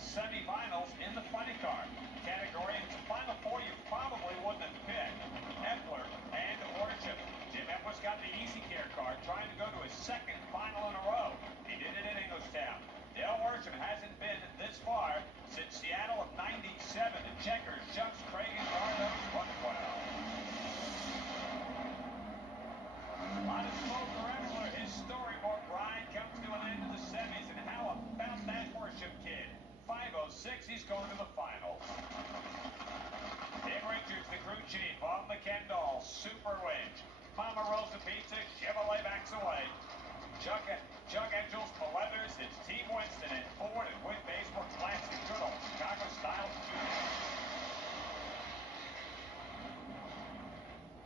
semifinals in the funny car category. It's a Final Four you probably wouldn't have picked. Epler and Worship. Jim Epler's got the Easy Care car, trying to go to his second final in a row. He did it in Englishtown. Dale Worship hasn't been this far since Seattle of '97. The Checkers, Shucks, Craig, and Gardos won well. A lot of smoke for Epler. His storyboard ride comes to an end in the semis, and how about that Worship kid? 5:06, he's going to the finals. Dave Richards, the crew chief, on the Kendall, super winch. Mama Rosa Pizza, Chevrolet backs away. Chuck Edgels, Leathers, it's Team Winston at Ford and Wind Baseball Classic Good old Chicago style shooting.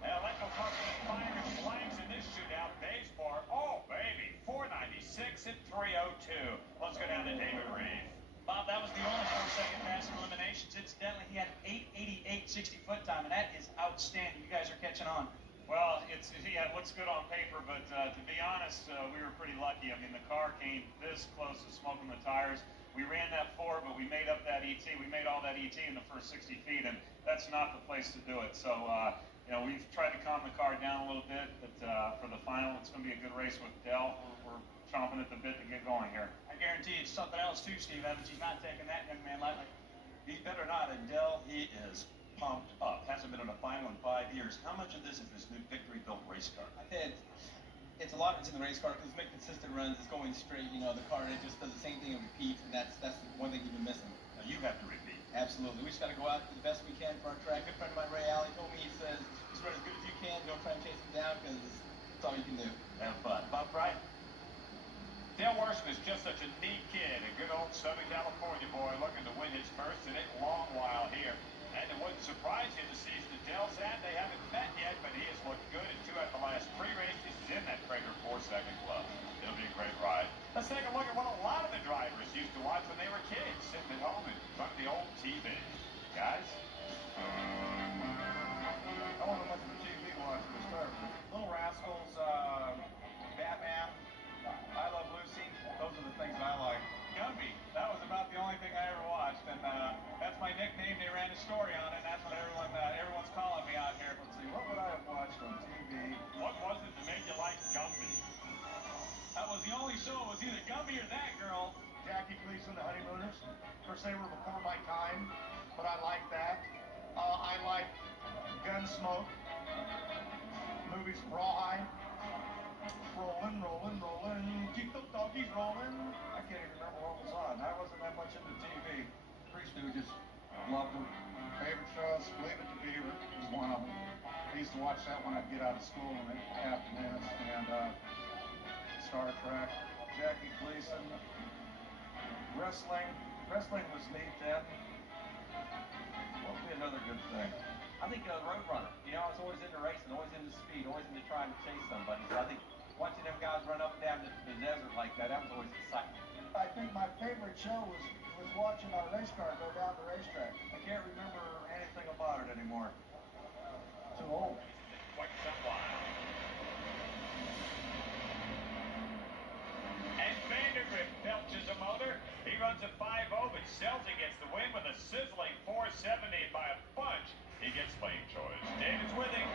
Electrical Company fires flags in this shootout. Baseball, oh baby, 496 and 302. Let's go down to David Reed. Bob, that was the only 4-second pass in eliminations. Incidentally, he had 8:88 60-foot time, and that is outstanding. You guys are catching on. Well, it looks good on paper, but to be honest, we were pretty lucky. I mean, the car came this close to smoking the tires. We ran that forward, but we made up that ET. We made all that ET in the first 60 feet, and that's not the place to do it. So, we've tried to calm the car down a little bit, but for the final, it's going to be a good race with Dell. We're chomping at the bit to get going here. I guarantee it's something else, too, Steve Evans. He's not taking that young man lightly. He better not, and Dell, he is pumped up. Hasn't been in a final in 5 years. How much of this is this new victory-built race car? I think it's a lot of it's in the race car because it's making consistent runs. It's going straight. The car, it just does the same thing and repeats, and that's the one thing you've been missing. Now, you have to repeat. Absolutely. We just got to go out and do the best we can for our track. Good friend of mine, Ray Alley, told me, he says, just run as good as you can. Don't try and chase him down because it's all you can do. Have fun. Bob Bright? Dale Worship is just such a neat kid, a good old Southern California boy looking to win his first in a long while here. And it wouldn't surprise you the season that Dell's had. They haven't met yet, but he has looked good in 2 out of the last 3 races. He's in that Prager 4-second club. It'll be a great ride. Let's take a look at what a lot of the drivers used to watch when they were kids, sitting at home in front of the old TV. Guys? I want to look at the TV watch to start with. Little Rascals, Batman, I Love Lucy. Those are the things I like. Gumby, that was about the only thing I ever watched, and that's my nickname. They ran a story on it, and that's what everyone's calling me out here. Let's see, what would I have watched on TV? What was it that made you like Gumby? That was the only show. It was either Gumby or that girl. Jackie Gleason, The Honeymooners. Of course, they were before my time, but I like that. I like Gunsmoke. Movies Rawhide. Rolling, rolling, rolling. Keep those doggies rolling. I can't even remember what was on. I wasn't that much into TV. Three Stooges. Loved them. Favorite shows, Leave It to Beaver was one of them. I used to watch that when I'd get out of school in the afternoons. And Star Trek, Jackie Gleason, wrestling. Wrestling was neat then. What would be another good thing? I think Roadrunner. I was always into racing, always into speed, always into trying to chase somebody. So I think watching them guys run up and down the desert like that was always exciting. I think my favorite show was watching our race car go down the racetrack. I can't remember anything about it anymore. Too old. Quite some while. And Vandergrift belches a motor. He runs a 5.0, but Selzy gets the win with a sizzling 470 by a bunch. He gets lane choice. David's with him.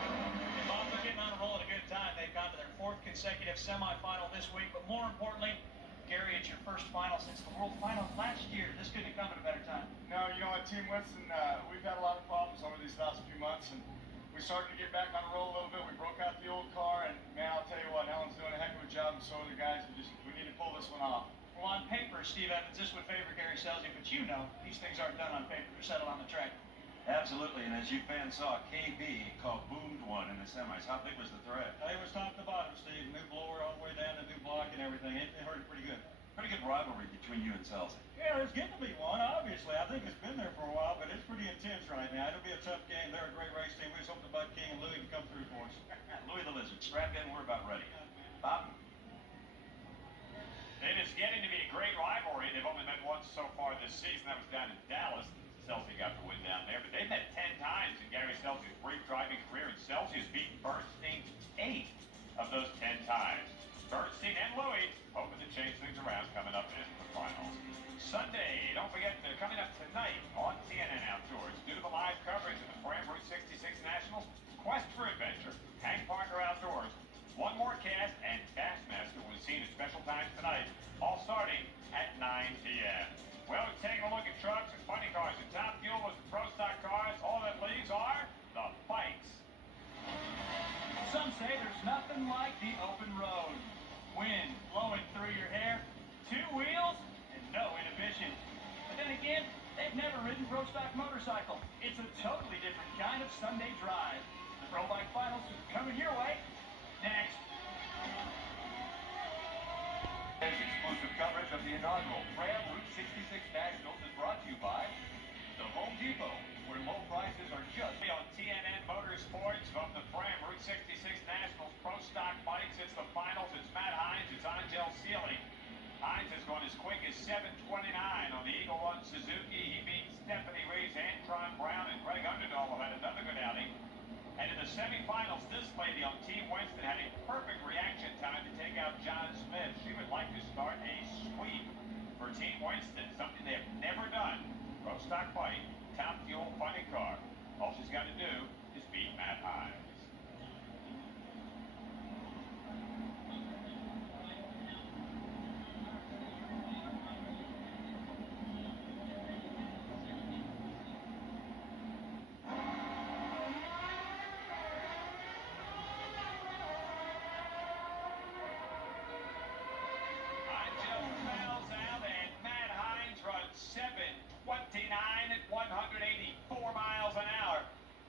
Bob, they're getting on a roll at a good time. They've gone to their 4th consecutive semifinal this week, but more importantly, Gary, it's your first final since the World Final last year. This couldn't have come at a better time. No, at Team Winston, we've had a lot of problems over these last few months, and we started to get back on the roll a little bit. We broke out the old car, and man, I'll tell you what, Alan's doing a heck of a job, and so are the guys. We need to pull this one off. Well, on paper, Steve Evans, this would favor Gary Selzy, but these things aren't done on paper. They're settled on the track. Absolutely, and as you fans saw, KB kaboomed one in the semis. How big was the threat? It was top to bottom, Steve. New blower all the way down to new block and everything. It hurt pretty good. Pretty good rivalry between you and Selzy. Yeah, there's getting to be one, obviously. I think it's been there for a while, but it's pretty intense right now. It'll be a tough game. They're a great race team. We just hope the Bud King and Louie can come through for us. Louie the Lizard, strap in, we're about ready. Bob? It is getting to be a great rivalry. They've only met once so far this season. That was down in Dallas. Selzy got the win down there, but they've met 10 times in Gary Selzy's brief driving career, and Selzy has beaten Bernstein 8 of those 10 times. Bernstein and Louie hoping to change things around coming up in the finals. Sunday, don't forget to tonight on TNN Outdoors. Due to the live coverage of the Fram Route 66 Nationals Quest for Adventure, Hank Parker Outdoors, one more cast, and Bassmaster was seen at special times tonight, all starting at 9 p.m. Well, we're taking a look at trucks and funny cars. The top fuel was the Pro Stock cars. All that leaves are the bikes. Some say there's nothing like the open road. Wind blowing through your hair, two wheels, and no inhibition. But then again, they've never ridden Pro Stock motorcycle. It's a totally different kind of Sunday drive. The Pro Bike Finals are coming your way next. Exclusive coverage of the inaugural Fram Route 66 Nationals is brought to you by the Home Depot, where low prices are just On TNN Motorsports from the Fram Route 66 Nationals Pro Stock Bikes, it's the finals. It's Matt Hines, it's Angel Seely. Hines has gone as quick as 7:29 on the Eagle Run Suzuki. He beat Stephanie Reeves, Antron Brown, and Greg Underdahl, who had another good outing. And in the semifinals, this lady on Team Winston had a perfect reaction time to take out John Smith. She would like to start a sweep for Team Winston, something they have never done. Pro Stock bike, top fuel, funny car. All she's got to do is beat Matt Hines. At 184 miles an hour.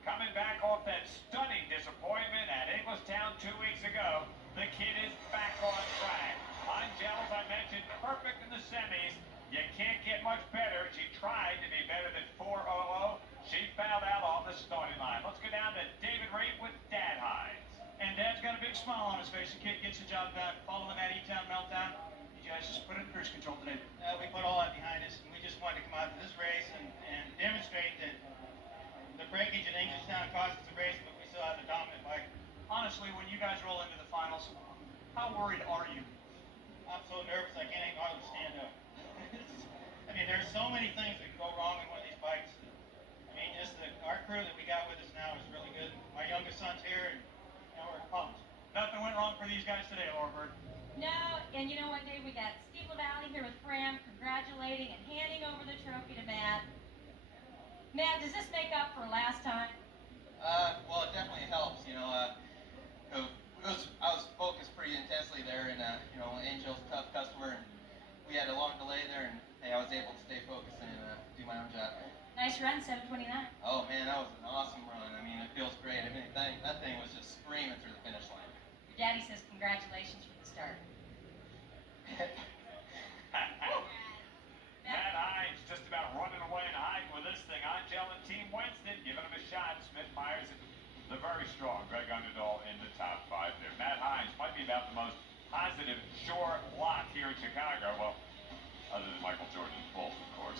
Coming back off that stunning disappointment at Englishtown 2 weeks ago, the kid is back on track. Angel, as I mentioned, perfect in the semis. You can't get much better. She tried to be better than 4:00. She fouled out on the starting line. Let's go down to David Reed with Dad Hines. And Dad's got a big smile on his face. The kid gets the job done. Following that E-Town meltdown, you guys just put it in cruise control today. We put all that behind us, and we just wanted to come out to this race and demonstrate that the breakage at Englishtown cost us the race, but we still have the dominant bike. Honestly, when you guys roll into the finals, how worried are you? I'm so nervous I can't even hardly stand up. I mean, there's so many things that can go wrong in one of these bikes. I mean, just our crew that we got with us now is really good. My youngest son's here, and we're pumped. Nothing went wrong for these guys today, Laura Bird. No, and you know what, Dave? We got Steve LaValle here with Fram congratulating and handing over the trophy to Matt. Matt, does this make up for last time? Well, it definitely helps. I was focused pretty intensely there, and Angel's a tough customer, and we had a long delay there, and hey, I was able to stay focused and do my own job. Nice run, 7:29. Oh man, that was an awesome run. I mean, it feels great. I mean, that thing was just screaming through the finish line. Your daddy says congratulations from the start. Matt Hines just about running away and hiding with this thing. Angel and Team Winston giving him a shot. Smith Myers and the very strong Greg Underdahl in the top 5 there. Matt Hines might be about the most positive shore lot here in Chicago. Well, other than Michael Jordan's Bulls, of course.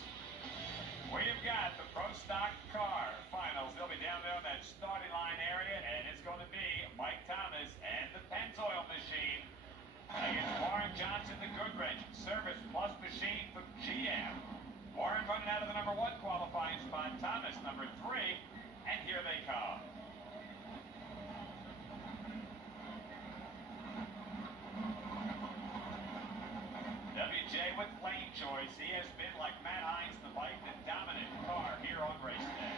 We've got the Pro Stock car finals. They'll be down there on that starting line area, and it's going to be Mike Thomas and the Pennzoil machine against Warren Johnson, the Goodrich Service Plus machine from GM. Warren running out of the number 1 qualifying spot, Thomas number 3, and here they come. WJ with lane choice. He has been, like Matt Hines, the bike, the dominant car here on race day.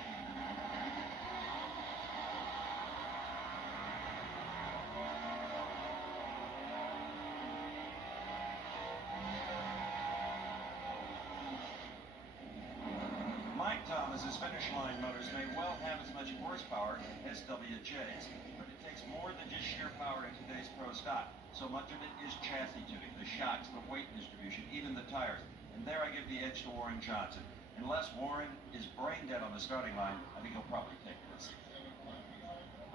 Mike Thomas's finish line motors may well have as much horsepower as WJ's, but it takes more than just sheer power in today's Pro Stock. So much of it is chassis tuning, the shocks, the weight distribution, even the tires. And there I give the edge to Warren Johnson. Unless Warren is brain dead on the starting line, I think he'll probably take this.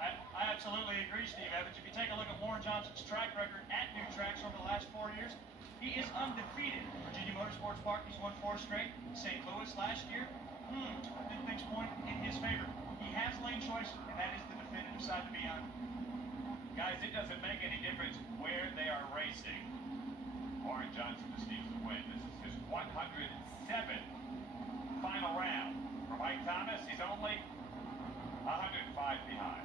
I absolutely agree, Steve Evans. If you take a look at Warren Johnson's track record at new tracks over the last 4 years, he is undefeated. Virginia Motorsports Park, he's won 4 straight. St. Louis last year, did things point in his favor. He has lane choice, and that is the definitive side to be on. Guys, it doesn't make any difference where they are racing. Warren Johnson just needs to win. This is his 107th final round. Mike Thomas, he's only 105 behind.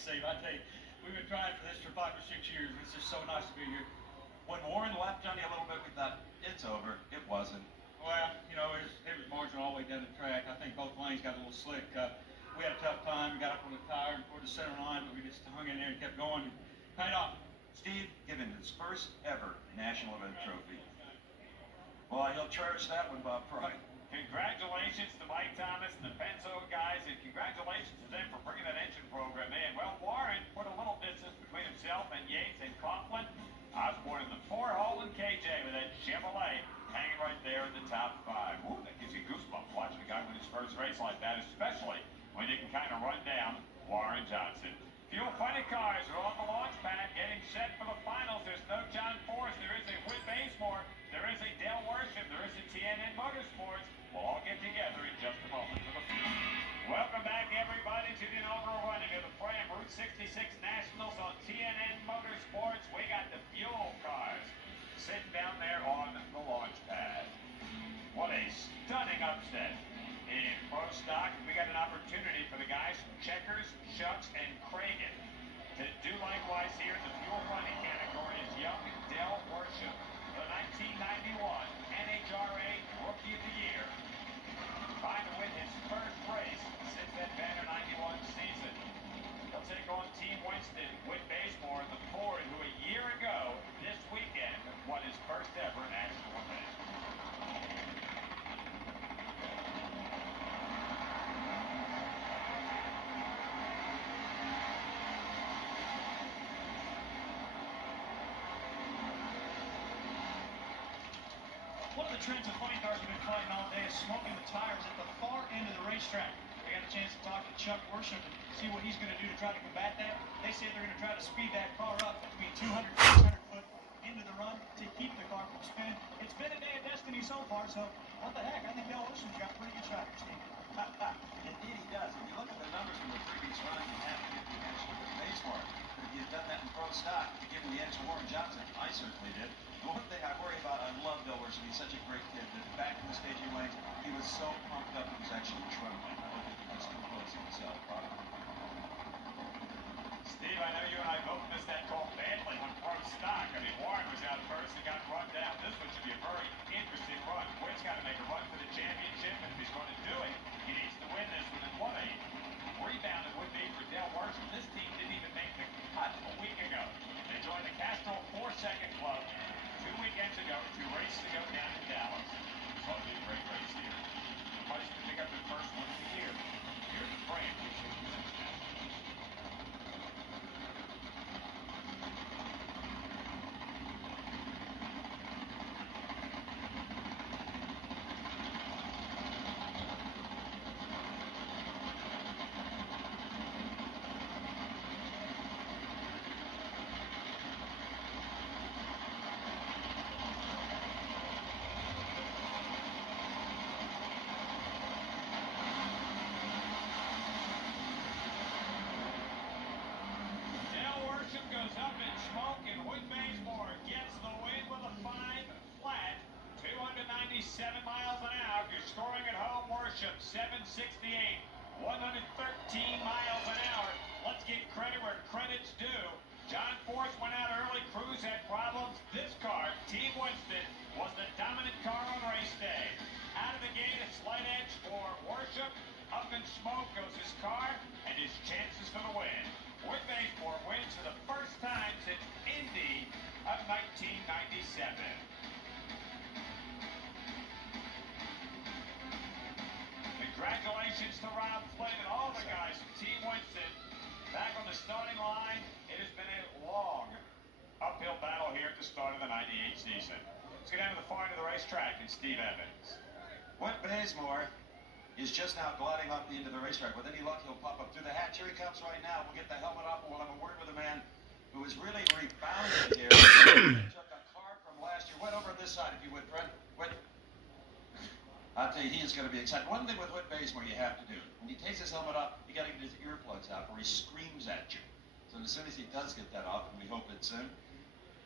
Steve, I tell you, we've been trying for this for 5 or 6 years. It's just so nice to be here. When Warren left on you a little bit, we thought, it's over. It wasn't. Well, you know, it was marching all the way down the track. I think both lanes got a little slick. We had a tough time. We got up on the tire and toward the center line, but we just hung in there and kept going and paid off. Steve given his first ever national event trophy. Well, he'll cherish that one, Bob Pride. Congratulations to Mike Thomas and the Penzo guys, and congratulations to them for bringing that engine program in. Well, Warren put a little distance between himself and Yates and Coughlin. Osborne in the 4-hole and KJ with that Chevrolet hanging right there in the top 5. Ooh, that gives you goosebumps watching a guy win his first race like that, especially when you can kind of run down Warren Johnson. Fuel Funny cars are on the launch pad getting set for the finals. There's no John Force. There is a Whit Bazemore. There is a Dale Worsham. There is a TNN Motorsports. We'll all get together in just a moment for the Welcome back, everybody, to the inaugural running of the Fram Route 66 Nationals on TNN Motorsports. We got the fuel cars sitting down there on the launch pad. What a stunning upset in Pro Stock. We got an opportunity for the guys from Checkers, Shucks, and Cragen to do likewise here in the fuel funny category as young Dale Worsham, the 1991 NHRA Rookie of the Year, trying to win his first race since that banner 91 season. He'll take on Team Winston, Whit Bazemore, the Ford, who a year ago this weekend won his first ever national event. One of the trends of funny cars have been fighting all day is smoking the tires at the far end of the racetrack. I got a chance to talk to Chuck Worsham and see what he's going to do to try to combat that. They say they're going to try to speed that car up between 200 and 600 foot into the run to keep the car from spinning. It's been a day of destiny so far, so what the heck? I think Dale Worsham's got pretty good shot here, Steve. Indeed he does. If you look at the numbers from the previous run, you have to give the edge to the Bazemore. But if you'd done that in Pro Stock, you'd give the edge to Warren Johnson. I certainly did. The one thing I worry about, I love Dale Worsham. He's such a great kid that back in the staging lanes, he was so pumped up he was actually trembling. I don't think he was too close to himself, Bob. Steve, I know you and I both missed that call badly on Pro Stock. I mean, Warren was out first and got run down. This one should be a very interesting run. Whit's got to make a run for the championship, and if he's going to do it, he needs to win this one. And what a rebound it would be for Dale Worsham. This team didn't even make the cut a week ago. They joined the Castrol 4-second club 2 weekends ago, 2 races ago down in Dallas. It's going to be a great race here. Somebody's going to pick up their first one of the year. Here at the Fram Route 66 Nationals. miles an hour. If you're scoring at home, Worship 768, 113 miles an hour. Let's give credit where credit's due. John Force went out early. Cruz had problems. This car, Team Winston, was the dominant car on race day. Out of the gate, a slight edge for Worship. Up in smoke goes his car and his chances for the win. Whit Bazemore wins for the first time since Indy of 1997. Congratulations to Rob Flynn and all the guys from Team Winston. Back on the starting line, it has been a long uphill battle here at the start of the 98 season. Let's get down to the far end of the racetrack and Steve Evans. Whit Bazemore is just now gliding off the end of the racetrack. With any luck, he'll pop up through the hatch. Here he comes right now. We'll get the helmet off. We'll have a word with a man who is really rebounding here. Took a car from last year. Whit, over this side, if you would, Fred. Whit. I'll tell you, he is going to be excited. One thing with Whit Bazemore you have to do, when he takes his helmet off, you got to get his earplugs out, or he screams at you. So as soon as he does get that off, and we hope it's soon,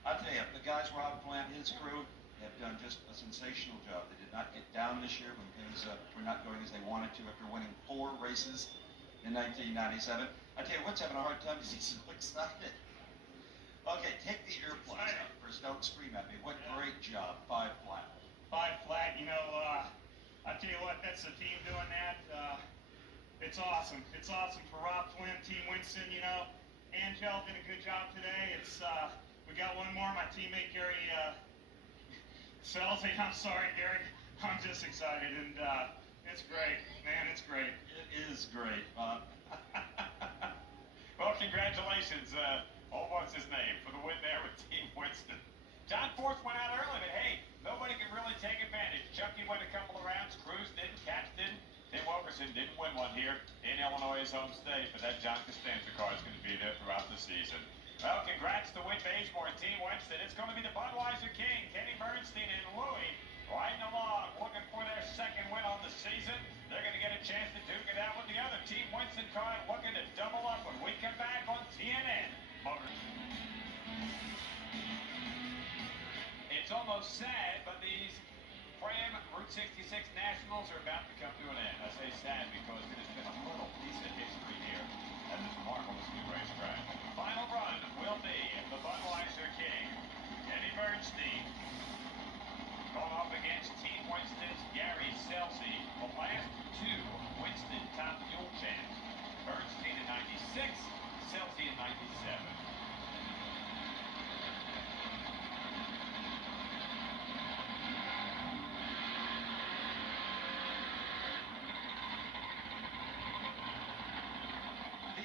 I'll tell you, the guys, Rob Plant, his crew, have done just a sensational job. They did not get down this year when things were not going as they wanted to after winning 4 races in 1997. I tell you, Whit's having a hard time because he's so excited. Okay, take the earplugs out first. Don't scream at me. What great job. 5 flat. 5 flat, you know, I tell you what, that's the team doing that. It's awesome. It's awesome for Rob Flynn, Team Winston, you know. Angel did a good job today. It's we got one more. My teammate Gary Sells. I'm sorry, Gary. I'm just excited, and it's great, man. It's great. It is great, Bob. Well, congratulations. What's his name for the win there with Team Winston. John Force went out early, but hey, nobody could really take advantage. Chucky went a couple of rounds. Cruz didn't. Katz didn't. Tim Wilkerson didn't win one here in Illinois' home state, but that John Costanza car is going to be there throughout the season. Well, congrats to Whit Bazemore and Team Winston. It's going to be the Budweiser King, Kenny Bernstein and Louie, riding along, looking for their second win on the season. They're going to get a chance to duke it out with the other Team Winston car, looking to double up when we come back on TNN. It's almost sad, but these Fram Route 66 Nationals are about to come to an end. I say sad because it has been a little piece of history here at this marvelous new racetrack. Final run will be the Budweiser King, Kenny Bernstein, going off against Team Winston's Gary Selsey. The last 2 Winston top fuel champs. Bernstein in 96, Selsey in 97.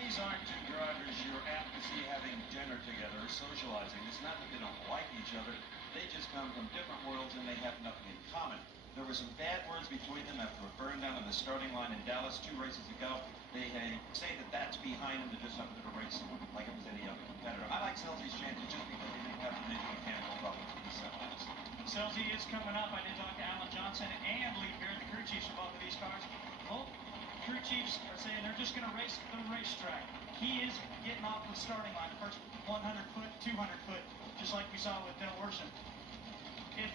These aren't 2 drivers you're apt to see having dinner together or socializing. It's not that they don't like each other. They just come from different worlds and they have nothing in common. There were some bad words between them after a burn down on the starting line in Dallas 2 races ago. They say that that's behind them. They're just up to the race like it was any other competitor. I like Selsey's chances just because they didn't have the big mechanical problems with the semis. Selsey is coming up. I did talk to Alan Johnson and Lee Beard, the crew chiefs of both of these cars. Both crew chiefs are saying they're just going to race the racetrack. He is getting off the starting line, the first 100 foot, 200 foot, just like we saw with Del Worsham. If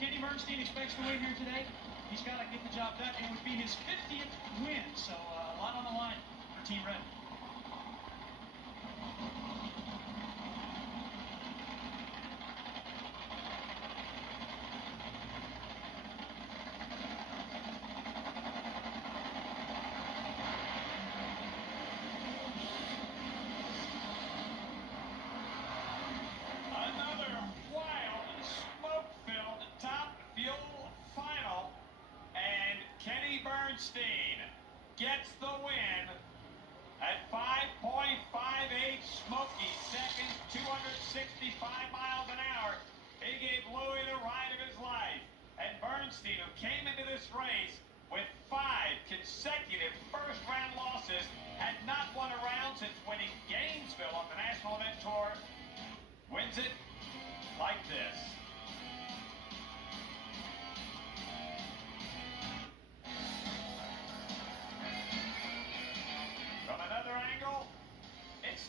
Kenny Bernstein expects to win here today, he's got to get the job done. It would be his 50th win, so a lot on the line for Team Red. Bernstein gets the win at 5.58 smoky seconds, 265 miles an hour. He gave Louie the ride of his life. And Bernstein, who came into this race with 5 consecutive first-round losses, had not won a round since winning Gainesville on the National Event Tour, wins it like this.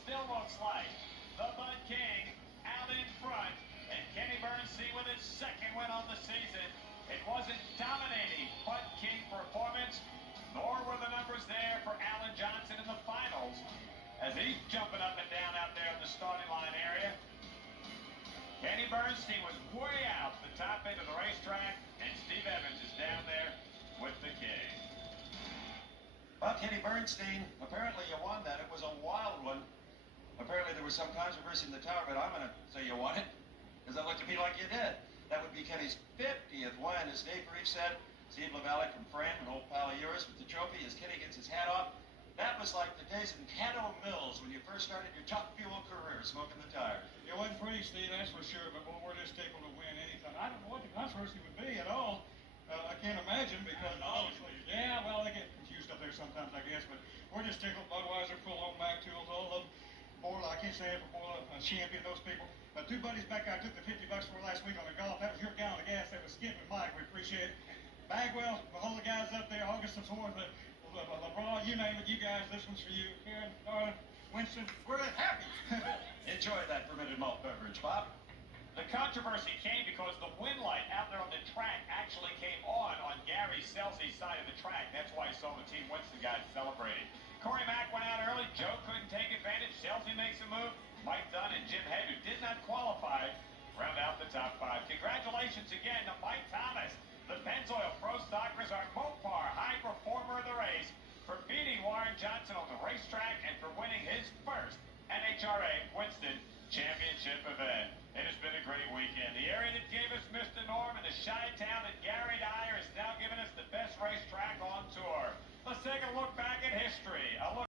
Still looks like the Bud King out in front, and Kenny Bernstein with his second win on the season Bernstein was way out the top end of the racetrack, and Steve Evans is down there with the king. Well, Kenny Bernstein, apparently you won that. It was a wild one. Apparently there was some controversy in the tower, but I'm going to say you won it, because it looked to me like you did. That would be Kenny's 50th win, as Dave Reeves said. Steve LaValle from Fram, an old pal of yours, with the trophy as Kenny gets his hat off. That was like the days in Caddo Mills when you first started your top fuel career, smoking the tire. It wasn't pretty, Steve, that's for sure, but boy, we're just tickled to win anything. I don't know what the controversy would be at all. I can't imagine, because obviously, yeah, well, they get confused up there sometimes, I guess, but we're just tickled. Budweiser, full on back tools, all of them. Boyle, I can't say it for Boyle, a champion, those people. But two buddies back I took the $50 for last week on the golf. That was your gallon of gas. That was Skip and Mike. We appreciate it. Bagwell, all the guys up there, August and Swarth, LeBron, you name it, you guys, this one's for you. Karen, Darling, Winston, we're happy. Enjoy that fermented malt beverage, Bob. The controversy came because the wind light out there on the track actually came on Gary Selsey's side of the track. That's why so the team Winston got celebrated. Corey Mack went out early. Joe couldn't take advantage. Selsey makes a move. Mike Dunn and Jim Head, who did not qualify, round out the top five. Congratulations again to Mike Thomas, the Pennzoil Pro Stockers, our Mopar high performer of the race, for beating Warren Johnson on the racetrack and for winning his first NHRA Winston Championship event. It has been a great weekend. The area that gave us Mr. Norm and the Chi-Town that Gary Dyer has now given us the best racetrack on tour. Let's take a look back at history. A look